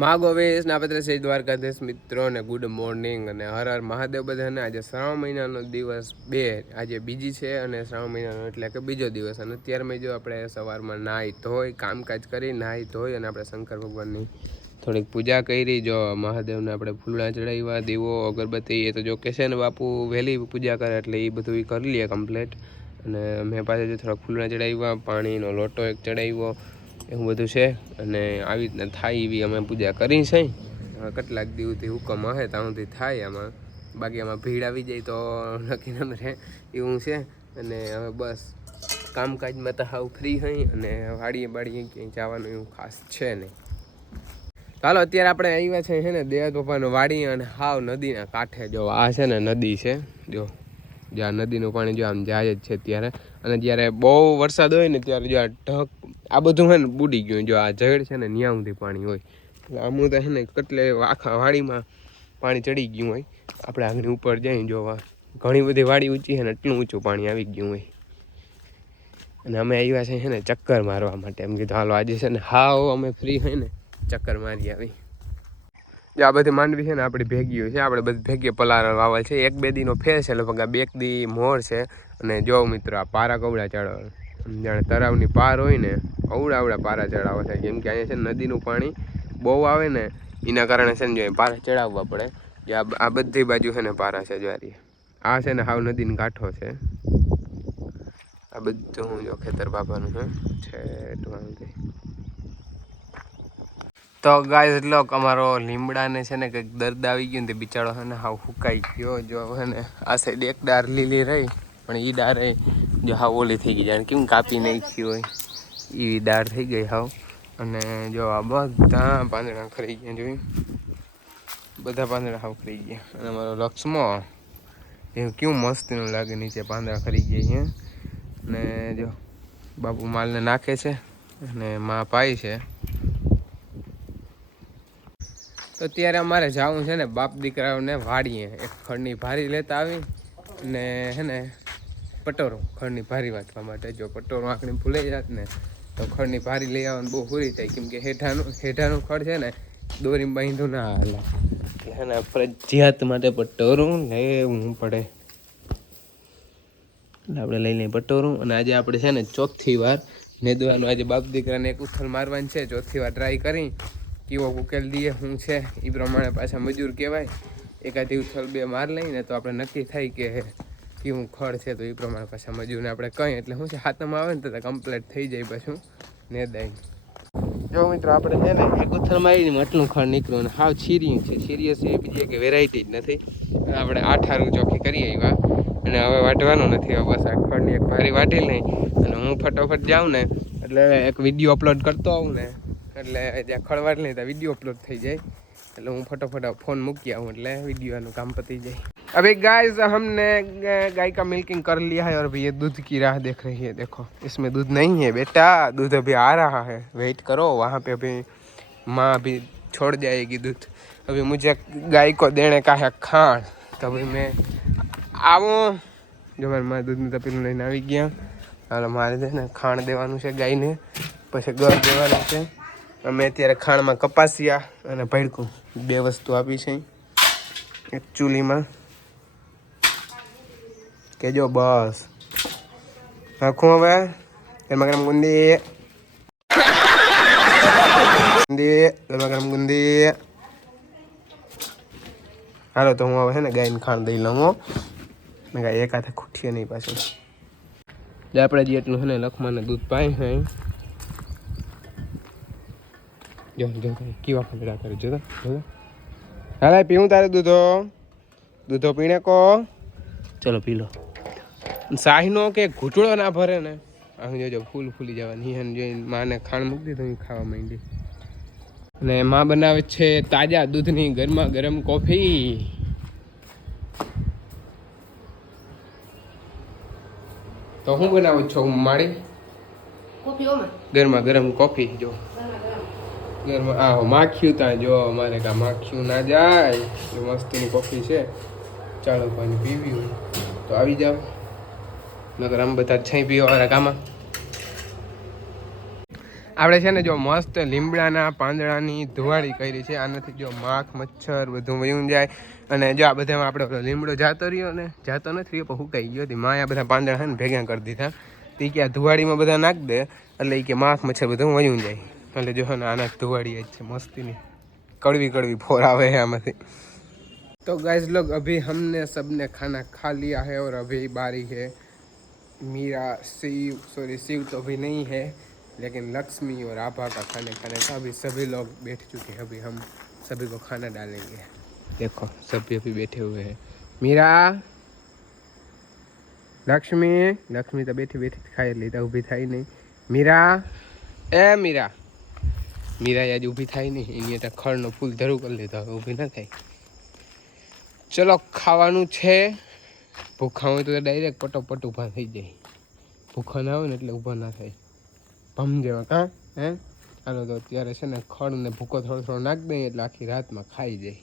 માગો ગોવેશ ના પત્ર શ્રી દ્વારકાધીશ મિત્રો ને ગુડ મોર્નિંગ અને હર હર મહાદેવ બધાને. આજે શ્રાવણ મહિનાનો દિવસ બે, આજે બીજી છે અને શ્રાવણ મહિનાનો એટલે કે બીજો દિવસ. અને અત્યારે મેં જો આપણે સવારમાં નાહી ધોઈ, કામકાજ કરી, નાહી ધોઈ અને આપણે શંકર ભગવાનની થોડીક પૂજા કરી. જો મહાદેવને આપણે ફૂલડા ચડાવ્યા, દીવો, અગરબત્તી, એ તો જો કહેશે છે ને બાપુ, વહેલી પૂજા કરે એટલે એ બધું એ કરી લઈએ કમ્પ્લેટ અને મેં પાસે જો થોડાક ફૂલડા ચડાવ્યા, પાણીનો લોટો એક ચડાવ્યો એવું બધું છે. અને આવી રીતના થાય એવી અમે પૂજા કરી છે. કેટલાક દિવસથી હુકમ હશે ત્યાંથી થાય આમાં. બાકી આમાં ભીડ આવી જાય તો નક્કી ન રહે, એવું છે. અને હવે બસ કામકાજમાં તો હાવ ફ્રી હોય અને વાડીએ બાડીએ ક્યાંય જવાનું એવું ખાસ છે નહીં. ચાલો, અત્યારે આપણે આવ્યા છે ને, દેવાત પપ્પાનો વાડી અને હાવ નદીના કાંઠે જો આ છે ને નદી છે, જો. જ્યાં નદીનું પાણી જો આમ જાય જ છે ત્યારે અને જ્યારે બહુ વરસાદ હોય ને ત્યારે જો આ ઢક, આ બધું છે ને બુડી ગયું. જો આ ઝેડ છે ને ન્યા સુધી પાણી હોય. એટલે આમું તો છે ને કેટલે આખા વાડીમાં પાણી ચડી ગયું હોય. આપણે આગળ ઉપર જઈએ જોવા ઘણી બધી વાડી ઊંચી છે ને એટલું ઊંચું પાણી આવી ગયું હોય. અને અમે આવ્યા છે ને ચક્કર મારવા માટે. એમ કીધું, હાલો, આજે છે ને હાવ અમે ફ્રી હોય ને ચક્કર મારી આવી. જે આ બધી માંડવી છે ને આપણી ભેગીઓ છે, આપણે બધી ભેગી પલાર વાવલ છે. એક બે દીનો ફેર છે, લગભગ આ બે દી મોર છે. અને જો મિત્રો, આ પારા કવડા ચડાવે જાણે તળાવની પાર હોય ને અવડા અવડા પારા ચડાવવા થાય. કેમ કે અહીંયા છે નદીનું પાણી બહુ આવે ને, એના કારણે છે ને જો પારા ચડાવવા પડે. જે આ બધી બાજુ છે ને પારા છે જ્વારી. આ છે ને હાવ નદીનો કાંઠો છે. આ બધું જો ખેતર બાપાનું છે. તો ગાય એટલો અમારો લીમડાને છે ને કંઈક દર્દ આવી ગયું ને બિચારો છે ને હાવ હુકાઈ ગયો. જો ને, આ સાઈડ એક ડાર લીલી રહી, પણ એ ડારે જો હાવ ઓલી થઈ ગઈ, જાણે કેમ કાપી નાખી હોય. એવી ડાર થઈ ગઈ હાવ. અને જો આ બધા પાંદડા ખરી ગયા જોઈ બધા પાંદડા હાવ ખરી ગયા. અને અમારો લક્ષ્મો, એ કેવું મસ્તનું લાગે નીચે પાંદડા ખરી ગયા અહીંયા અને જો, બાપુ માલને નાખે છે. અને મા પાય છે. તો અત્યારે અમારે જવું છે ને, બાપ દીકરાઓને વાળીએ એક ખડની ભારી લેતા આવી ને હે ને, પટોરો ખડની ભારી વાંચવા માટે. જો પટોરો આંકડી ભૂલાઈ જાત ને, તો ખડની ભારી લઈ આવવાનું બહુ પૂરી થાય, કેમ કે હેઠાનું હેઠાનું ખડ છે ને દોરી બાંધું ના હાલે. હે ને, ફરજિયાત માટે પટોરું લેવું પડે. એટલે આપણે લઈ લઈએ પટોરું. અને આજે આપણે છે ને ચોથી વાર નેદવાનું. આજે બાપ દીકરાને એક ઉથલ મારવાની છે. ચોથી વાર ટ્રાય કરી. કેવો ઉકેલ દઈએ શું છે એ પ્રમાણે પાછા મજૂર કહેવાય. એકાદ ઉથલ બે માર લઈને તો આપણે નક્કી થાય કે કેવું ખડ છે તો એ પ્રમાણે પાછા મજૂરને આપણે કહીએ. એટલે શું છે, હાથમાં આવે ને તો કમ્પ્લીટ થઈ જાય પાછું નેદાય જો મિત્રો, આપણે છે ને એક ઉથલ મારીને આટલું ખડ નીકળ્યું અને હાવ છીરિયું છે. સિરિયસ એ બીજી એક વેરાયટી જ નથી. આપણે આઠારું ચોખ્ખી કરી આવ્યા. અને હવે વાટવાનું નથી, હવે બસ આ ખડની એક ભારી વાટી લઈ. અને હું ફટોફટ જાઉં ને, એટલે એક વીડિયો અપલોડ કરતો આવું ને. એટલે ત્યાં ખળવાડ નહીં ત્યાં વીડિયો અપલોડ થઈ જાય. એટલે હું ફટોફટ ફોન મૂકી આવું એટલે વિડીયોનું કામ પતી જાય. अभी गाइस हमने गाय का मिल्किंग कर लिया है और अभी દૂધ કી રાહ દેખ રહી रही દેખો. देखो દૂધ નહીં नहीं બેટા. દૂધ અભી આ રહા रहा है કરો करो પે पे अभी माँ છોડ छोड़ जाएगी दूध अभी मुझे गाय को देने का है खाण तो अभी मैं આવો. જો મારે મારા દૂધની તપેલું લઈને આવી ગયા. હવે મારે છે ને ખાણ દેવાનું છે ગાયને. પછી ઘર દેવાનું છે. અમે અત્યારે ખાણમાં કપાસિયા અને ભડકું બે વસ્તુ આપી છે. એક ચૂલીમાં. કેજો બસ. નાખું હવે. ગરમા ગરમ ગુંદી. હાલો, તો હું હવે છે ને ગાયને ખાણ દઈ લઉં મેં ગાય એક હાથે ખૂટીએ નહીં પાછું. એટલે આપણે જેટલું છે ને લખમાને દૂધ પાય છે. જો જો કેવા ખંડડા કરે જો જો હાલા પીવું તારે દૂધો. દૂધો પીણે કો ચલો પી લો. શાહીનો કે ઘૂંટડો ના ભરે ને? આમ જોજો ફૂલ ફૂલી જવાની જોઈને માને ખાણ મૂકી દીધું ખાવા માંડી. અને માં બનાવે છે તાજા દૂધની ગરમા ગરમ કોફી. તો હું બનાવું છું માળી ગરમા ગરમ કોફી જો. માખ્યું ત્યાં જો અમારે કાં માખ્યું ના જાય, એ મસ્તીની કોફી છે. ચાલો પાણી પીવી હોય. તો આવી જાઓ. નકર આમ બધા છઈ પીવાવાળા કામાં આપણે છે ને જો મસ્ત લીમડાના પાંદડાની ધુવાડી કરી છે. આનાથી જો માખ, મચ્છર બધું વયું જાય. અને જો આ બધામાં આપણે લીમડો જાતો રહ્યો ને, જાતો નથી રહ્યો, પણ હુકાઈ ગયો હતી, માયા બધા પાંદડા છે ને ભેગા કરી દીધા. તે કે આ ધુવાડીમાં બધા નાખ દે, એટલે કે માખ, મચ્છર બધું વયું જાય. એટલે જો ને આના ધુવાડી જ છે મસ્તીની કડવી કડવી ફોર આવે છે આમાંથી तो गाइस लोग अभी हमने सबने खाना खा लिया है और अभी बारी है मीरा शिव सॉरी शिव तो अभी नहीं है लेकिन लक्ष्मी और आभा का खाने खाने का अभी सभी लोग बैठ चुके हैं अभी हम सभी को खाना डालेंगे देखो सभी अभी बैठे हुए हैं मीरा લક્ષ્મી લક્ષ્મી તો બેઠી બેઠી જ ખાઈ લીધા ઊભી થાય નહીં મીરા એ મીરા મીરા આજે ઊભી થાય નહીં. એની તો ખળનો ફૂલ ધરું કરી લીધો. હવે ઊભી ન થાય. ચલો, ખાવાનું છે. ભૂખા હોય તો ડાયરેક્ટ પટોપટ ઊભા થઈ જાય. ભૂખા ના હોય ને એટલે ઊભા ના થાય. ભમ જેવા કાં? હે? હાલો, તો અત્યારે છે ને ખળ ને ભૂકો થોડો થોડો નાખી દઈએ એટલે આખી રાતમાં ખાઈ જાય.